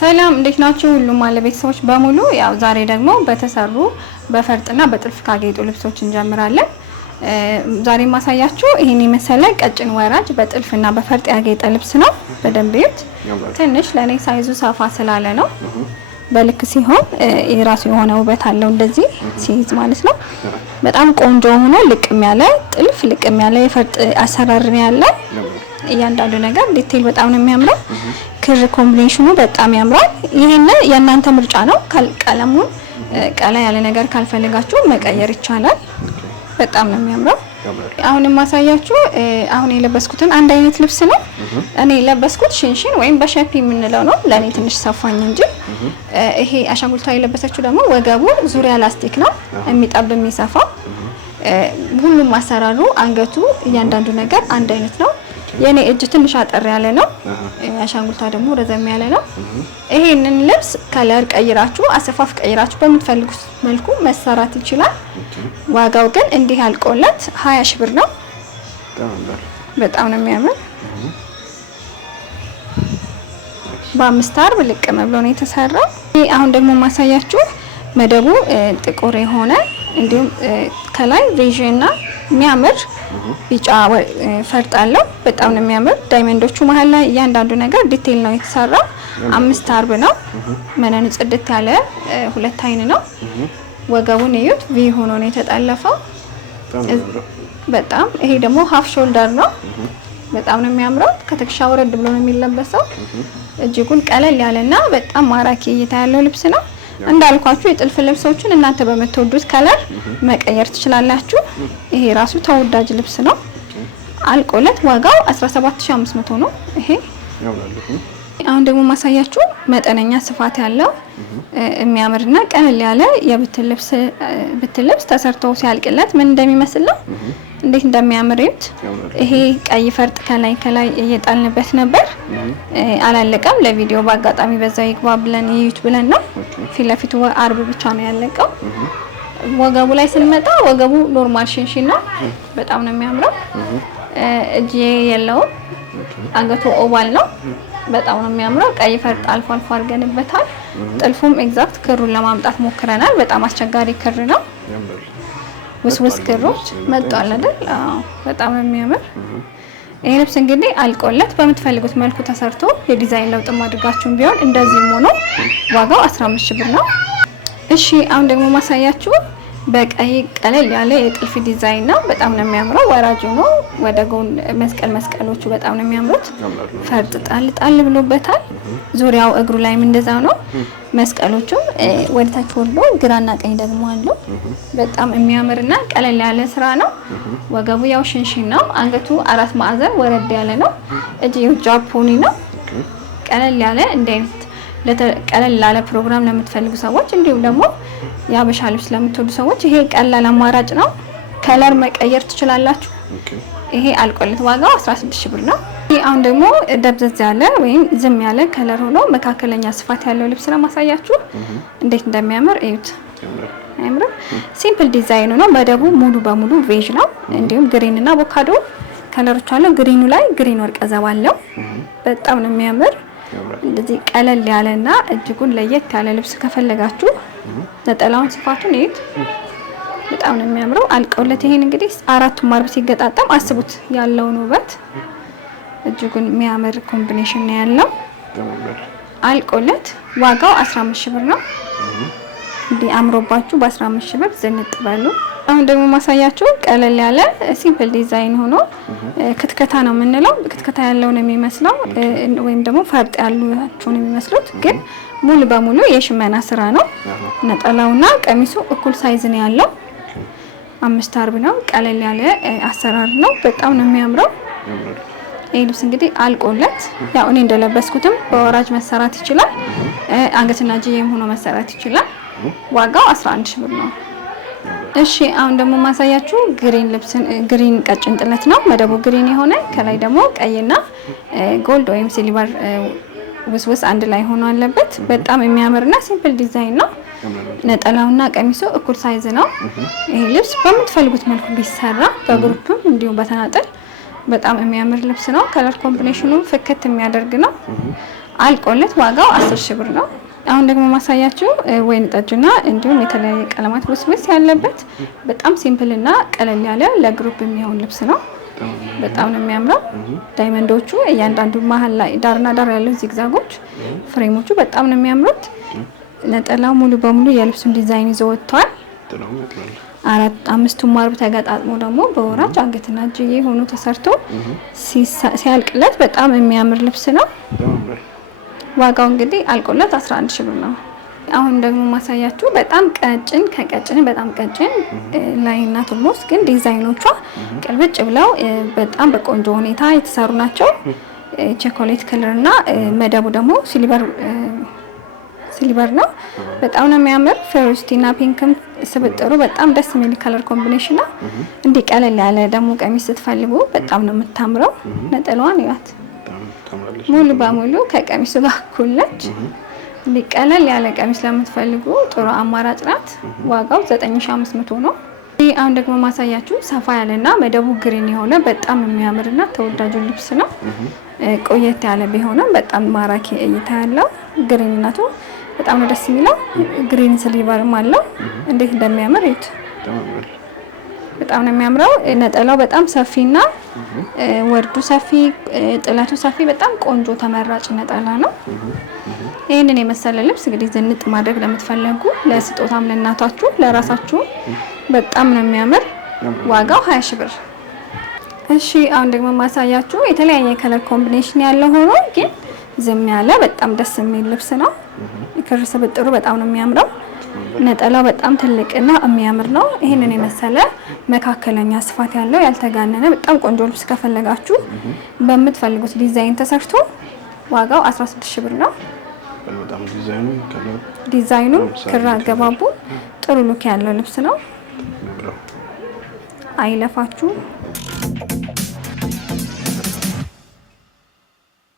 ሰላም እንዴት ናችሁ? ሁሉም ማለ ቤተሰቦች በሙሉ ያው ዛሬ ደግሞ በተሰሩ በፈርጥና በጥልፍ ካጌጡ ልብሶች እንጀምራለን። ዛሬ ማሳያችሁ ይሄን የመሰለ ቀጭን ወራጅ በጥልፍና በፈርጥ ያጌጠ ልብስ ነው። በደንብ ይዩት። ትንሽ ለኔ ሳይዙ ሰፋ ስላለ ነው። በልክ ሲሆን የራሱ የሆነ ውበት አለው እንደዚህ ሲይዝ ማለት ነው። በጣም ቆንጆ ሆኖ ልቅም ያለ ጥልፍ ልቅም ያለ የፈርጥ አሰራር ነው ያለው። እያንዳንዱ ነገር ዲቴል በጣም ነው የሚያምረው። ክር ኮምቢኔሽኑ በጣም ያምራል። ይሄን የእናንተ ምርጫ ነው። ቀለሙን ቀላ ያለ ነገር ካልፈልጋችሁ መቀየር ይቻላል። በጣም ነው የሚያምረው። አሁን ማሳያችሁ አሁን የለበስኩትን አንድ አይነት ልብስ ነው። እኔ የለበስኩት ሽንሽን ወይም በሸፒ የምንለው ነው። ለኔ ትንሽ ሰፋኝ እንጂ ይሄ አሻንጉልቷ የለበሰችው ደግሞ ወገቡ ዙሪያ ላስቲክ ነው የሚጠብ የሚሰፋ። ሁሉም አሰራሩ አንገቱ እያንዳንዱ ነገር አንድ አይነት ነው። የኔ እጅ ትንሽ አጠር ያለ ነው። አሻንጉልቷ ደግሞ ረዘም ያለ ነው። ይሄንን ልብስ ከለር ቀይራችሁ አሰፋፍ ቀይራችሁ በምትፈልጉት መልኩ መሰራት ይችላል። ዋጋው ግን እንዲህ ያልቆለት 20 ሺህ ብር ነው። በጣም ነው የሚያምር። በአምስት አርብ ልቅም ብሎ ነው የተሰራው። አሁን ደግሞ ማሳያችሁ መደቡ ጥቁር የሆነ እንዲሁም ከላይ ቬዥና የሚያምር ቢጫ ፈርጥ አለው። በጣም ነው የሚያምር። ዳይመንዶቹ መሀል ላይ እያንዳንዱ ነገር ዲቴል ነው የተሰራው። አምስት አርብ ነው። መነኑ ጽድት ያለ ሁለት አይን ነው። ወገቡን እዩት፣ ቪ ሆኖ ነው የተጠለፈው። በጣም ይሄ ደግሞ ሃፍ ሾልደር ነው። በጣም ነው የሚያምረው። ከትከሻ ወረድ ብሎ ነው የሚለበሰው። እጅጉን ቀለል ያለና በጣም ማራኪ እይታ ያለው ልብስ ነው። እንዳልኳችሁ የጥልፍ ልብሶችን እናንተ በመተወዱት ከለር መቀየር ትችላላችሁ። ይሄ ራሱ ተወዳጅ ልብስ ነው። አልቆለት ዋጋው 17500 ነው። ይሄ አሁን ደግሞ ማሳያችሁ መጠነኛ ስፋት ያለው የሚያምርና ቀለል ያለ የብትን ልብስ ተሰርቶ ሲያልቅለት ምን እንደሚመስል ነው። እንዴት እንደሚያምር እዩት። ይሄ ቀይ ፈርጥ ከላይ እየጣልንበት ነበር፣ አላለቀም። ለቪዲዮ በአጋጣሚ በዛው ይግባ ብለን ይዩት ብለን ነው። ፊት ለፊቱ አርብ ብቻ ነው ያለቀው። ወገቡ ላይ ስንመጣ ወገቡ ኖርማል ሽንሽን ነው። በጣም ነው የሚያምረው። እጅ የለውም። አንገቱ ኦቫል ነው። በጣም ነው የሚያምረው። ቀይ ፈርጥ አልፎ አልፎ አድርገንበታል። ጥልፉም ኤግዛክት ክሩን ለማምጣት ሞክረናል። በጣም አስቸጋሪ ክር ነው። ውስውስ ክሮች መጥቷል አይደል? አዎ በጣም ነው የሚያምር። ይሄ ልብስ እንግዲህ አልቆለት በምትፈልጉት መልኩ ተሰርቶ የዲዛይን ለውጥ ማድረጋችሁም ቢሆን እንደዚህም ሆኖ ዋጋው 15 ሺህ ብር ነው። እሺ አሁን ደግሞ ማሳያችሁ በቀይ ቀለል ያለ የጥልፍ ዲዛይን ነው። በጣም ነው የሚያምረው። ወራጅ ነው። ወደ ጎን መስቀሎቹ በጣም ነው የሚያምሩት። ፈርጥ ጣል ብሎበታል። ዙሪያው እግሩ ላይም እንደዛው ነው። መስቀሎቹ ወደታች ወርዶ ግራና ቀኝ ደግሞ አለው። በጣም የሚያምርና ቀለል ያለ ስራ ነው። ወገቡ ያው ሽንሽን ነው። አንገቱ አራት ማዕዘን ወረድ ያለ ነው። እጅየው ጃፖኒ ነው። ቀለል ያለ እንደዚህ ቀለል ያለ ፕሮግራም ለምትፈልጉ ሰዎች እንዲሁም ደግሞ ያበሻ ልብስ ለምትወዱ ሰዎች ይሄ ቀላል አማራጭ ነው። ከለር መቀየር ትችላላችሁ። ይሄ አልቆለት ዋጋው 16 ሺህ ብር ነው። አሁን ደግሞ ደብዘዝ ያለ ወይም ዝም ያለ ከለር ሆኖ መካከለኛ ስፋት ያለው ልብስ ነው ማሳያችሁ። እንዴት እንደሚያምር እዩት። አያምርም? ሲምፕል ዲዛይን ነው። መደቡ ሙሉ በሙሉ ቬጅ ነው። እንዲሁም ግሪን እና አቮካዶ ከለሮች አለው። ግሪኑ ላይ ግሪን ወርቀ ዘብ አለው። በጣም ነው የሚያምር። እንደዚህ ቀለል ያለና እጅጉን ለየት ያለ ልብስ ከፈለጋችሁ ነጠላውን ስፋቱን እዩት። በጣም ነው የሚያምረው። አልቆለት ይሄን እንግዲህ አራቱም አርብ ሲገጣጠም አስቡት ያለውን ውበት። እጅጉን የሚያምር ኮምቢኔሽን ነው ያለው። አልቆለት ዋጋው 15 ሺህ ብር ነው። እንዲህ አምሮባችሁ በ15 ሺህ ብር ዝንጥ በሉ። አሁን ደግሞ ማሳያችሁ ቀለል ያለ ሲምፕል ዲዛይን ሆኖ ክትከታ ነው የምንለው። ክትከታ ያለው ነው የሚመስለው ወይም ደግሞ ፈርጥ ያላቸው ነው የሚመስሉት፣ ግን ሙሉ በሙሉ የሽመና ስራ ነው። ነጠላውና ቀሚሱ እኩል ሳይዝ ነው ያለው። 5 አርብ ነው። ቀለል ያለ አሰራር ነው። በጣም ነው የሚያምረው። ይሄ ልብስ እንግዲህ አልቆለት ያው እኔ እንደለበስኩትም በወራጅ መሰራት ይችላል። አንገትና እጅዬም ሆኖ መሰራት ይችላል። ዋጋው 11 ሺህ ብር ነው። እሺ አሁን ደግሞ ማሳያችሁ ግሪን ቀጭን ጥለት ነው። መደቡ ግሪን የሆነ ከላይ ደግሞ ቀይና ጎልድ ወይም ሲልቨር ውስውስ አንድ ላይ ሆኖ አለበት። በጣም የሚያምርና ሲምፕል ዲዛይን ነው። ነጠላውና ቀሚሱ እኩል ሳይዝ ነው። ይሄ ልብስ በምትፈልጉት መልኩ ቢሰራ በግሩፕም እንዲሁም በተናጠል በጣም የሚያምር ልብስ ነው። ከለር ኮምቢኔሽኑ ፍክት የሚያደርግ ነው። አልቆለት ዋጋው 10,000 ብር ነው። አሁን ደግሞ ማሳያችሁ ወይን ጠጅና እንዲሁም የተለያየ ቀለማት ውስብስብ ያለበት በጣም ሲምፕል እና ቀለል ያለ ለግሩፕ የሚሆን ልብስ ነው። በጣም ነው የሚያምረው። ዳይመንዶቹ እያንዳንዱ መሀል ላይ ዳርና ዳር ያለው ዚግዛጎች ፍሬሞቹ በጣም ነው የሚያምሩት። ነጠላው ሙሉ በሙሉ የልብሱን ዲዛይን ይዞ ወጥቷል። አምስቱ ማርብ ተገጣጥሞ ደግሞ በወራጅ አንገትና እጅዬ ሆኖ ተሰርቶ ሲያልቅለት በጣም የሚያምር ልብስ ነው። ዋጋው እንግዲህ አልቆለት 11,000 ብር ነው። አሁን ደግሞ ማሳያችሁ በጣም ቀጭን ከቀጭን በጣም ቀጭን ላይና ቱልሞስ ግን ዲዛይኖቿ ቅልብጭ ብለው በጣም በቆንጆ ሁኔታ የተሰሩ ናቸው። ቸኮሌት ከለር እና መደቡ ደግሞ ሲልቨር ነው። በጣም ነው የሚያምር። ፌሮሲቲና ፒንክም ስብጥሩ በጣም ደስ የሚል ከለር ኮምቢኔሽን ነው። እንዲህ ቀለል ያለ ደግሞ ቀሚስ ስትፈልጉ በጣም ነው የምታምረው። ነጠላዋን ይዋት ሙሉ በሙሉ ከቀሚሱ ጋር እኩል ነች። እንዲህ ቀለል ያለ ቀሚስ ለምትፈልጉ ጥሩ አማራጭ ናት። ዋጋው 9500 ነው። አሁን ደግሞ ማሳያችሁ ሰፋ ያለና መደቡ ግሪን የሆነ በጣም የሚያምርና ተወዳጁ ልብስ ነው። ቆየት ያለ ቢሆንም በጣም ማራኪ እይታ ያለው ግሪንነቱ በጣም ነው ደስ የሚለው። ግሪን ሲልቨርም አለው። እንዴት እንደሚያምር እዩት። በጣም ነው የሚያምረው። ነጠላው በጣም ሰፊና ወርዱ ሰፊ፣ ጥለቱ ሰፊ፣ በጣም ቆንጆ ተመራጭ ነጠላ ነው። ይሄንን የመሰለ ልብስ እንግዲህ ዝንጥ ማድረግ ለምትፈልጉ ለስጦታም፣ ለእናታችሁ፣ ለራሳችሁ በጣም ነው የሚያምር። ዋጋው 20,000 ብር። እሺ አሁን ደግሞ ማሳያችሁ የተለያየ ከለር ኮምቢኔሽን ያለው ሆኖ ግን ዝም ያለ በጣም ደስ የሚል ልብስ ነው። ክር ስብጥሩ በጣም ነው የሚያምረው። ነጠላው በጣም ትልቅና የሚያምር ነው። ይሄንን የመሰለ መካከለኛ ስፋት ያለው ያልተጋነነ በጣም ቆንጆ ልብስ ከፈለጋችሁ በምትፈልጉት ዲዛይን ተሰርቶ ዋጋው 16,000 ብር ነው። በጣም ዲዛይኑ ክር አገባቡ ጥሩ ሉክ ያለው ልብስ ነው። አይለፋችሁ።